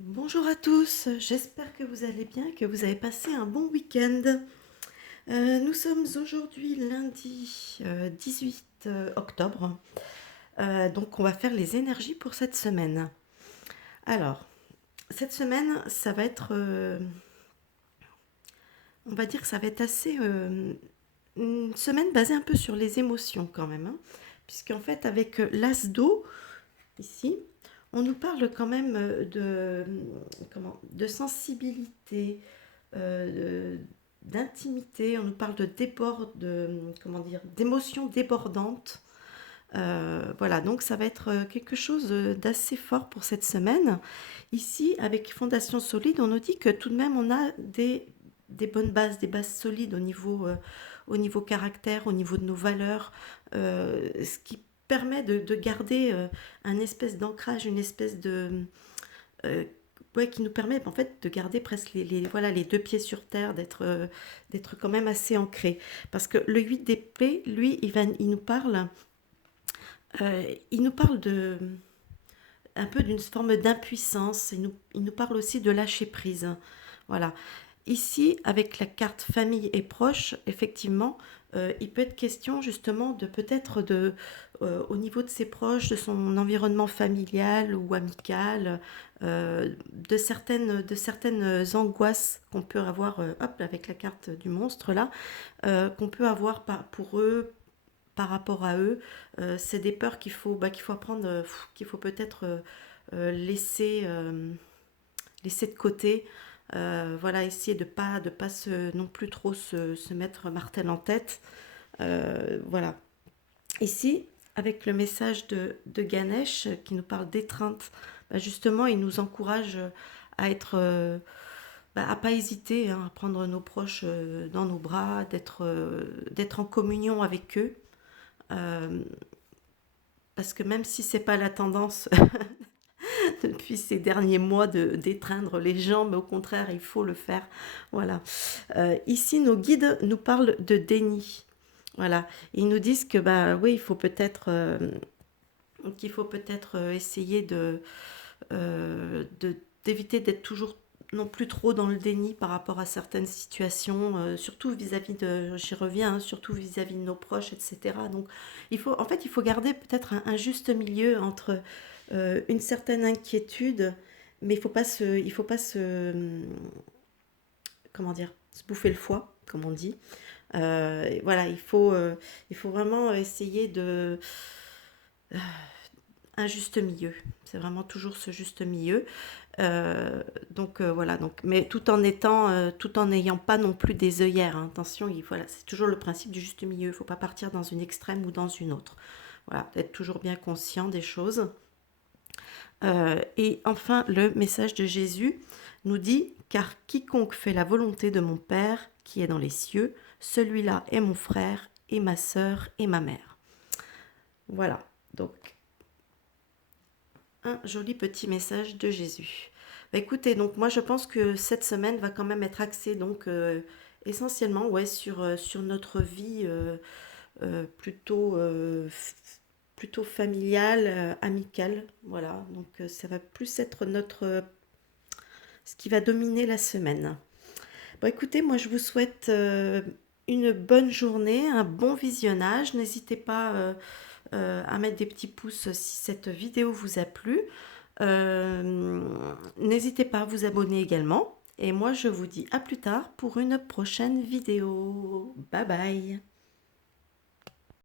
Bonjour à tous, j'espère que vous allez bien, que vous avez passé un bon week-end. Nous sommes aujourd'hui lundi 18 octobre, donc on va faire les énergies pour cette semaine. Alors, cette semaine, ça va être, on va dire que ça va être assez, une semaine basée un peu sur les émotions quand même, hein, puisqu'en fait avec l'as d'eau, ici, on nous parle quand même de sensibilité, d'intimité, on nous parle de débord, comment dire, d'émotions débordantes. Voilà, donc ça va être quelque chose d'assez fort pour cette semaine. Ici, avec Fondation Solide, on nous dit que tout de même on a des bonnes bases, des bases solides au niveau caractère, au niveau de nos valeurs, ce qui permet de garder un espèce d'ancrage, une espèce de euh, ouais, qui nous permet en fait de garder presque voilà, les deux pieds sur terre, d'être quand même assez ancré. Parce que le 8 d'épée, lui, il nous parle un peu d'une forme d'impuissance, il nous parle aussi de lâcher prise. Voilà. Ici, avec la carte famille et proches, effectivement, il peut être question justement de peut-être au niveau de ses proches, de son environnement familial ou amical, de certaines angoisses qu'on peut avoir, hop, avec la carte du monstre là, qu'on peut avoir pour eux, par rapport à eux. C'est des peurs qu'il faut apprendre, qu'il faut peut-être laisser de côté. Voilà, essayer de pas non plus trop se mettre martel en tête. Voilà. Ici, avec le message de Ganesh qui nous parle d'étreinte, bah justement, il nous encourage à être, à pas hésiter, hein, à prendre nos proches dans nos bras, d'être en communion avec eux. Euh, Parce que même si c'est pas la tendance depuis ces derniers mois d'étreindre les gens, mais au contraire, il faut le faire. Voilà. Ici, nos guides nous parlent de déni. Voilà. Ils nous disent que bah oui, qu'il faut peut-être essayer d'éviter d'être toujours non plus trop dans le déni par rapport à certaines situations, surtout vis-à-vis de, j'y reviens, hein, surtout vis-à-vis de nos proches, etc. Donc, en fait, il faut garder peut-être un juste milieu entre une certaine inquiétude, mais il faut pas comment dire, se bouffer le foie, comme on dit. Voilà, il faut vraiment essayer de un juste milieu. C'est vraiment toujours ce juste milieu. Voilà, mais tout en n'ayant pas non plus des œillères, hein. Attention, voilà, c'est toujours le principe du juste milieu. Il ne faut pas partir dans une extrême ou dans une autre. Voilà, être toujours bien conscient des choses. Et enfin, le message de Jésus nous dit: car quiconque fait la volonté de mon Père qui est dans les cieux, celui-là est mon frère et ma sœur et ma mère. Voilà, donc un joli petit message de Jésus. Bah, écoutez, donc moi je pense que cette semaine va quand même être axée donc essentiellement ouais, sur notre vie plutôt familiale, amicale. Voilà, donc ça va plus être ce qui va dominer la semaine. Bon écoutez, moi je vous souhaite une bonne journée, un bon visionnage. N'hésitez pas à mettre des petits pouces si cette vidéo vous a plu. N'hésitez pas à vous abonner également. Et moi, je vous dis à plus tard pour une prochaine vidéo. Bye bye.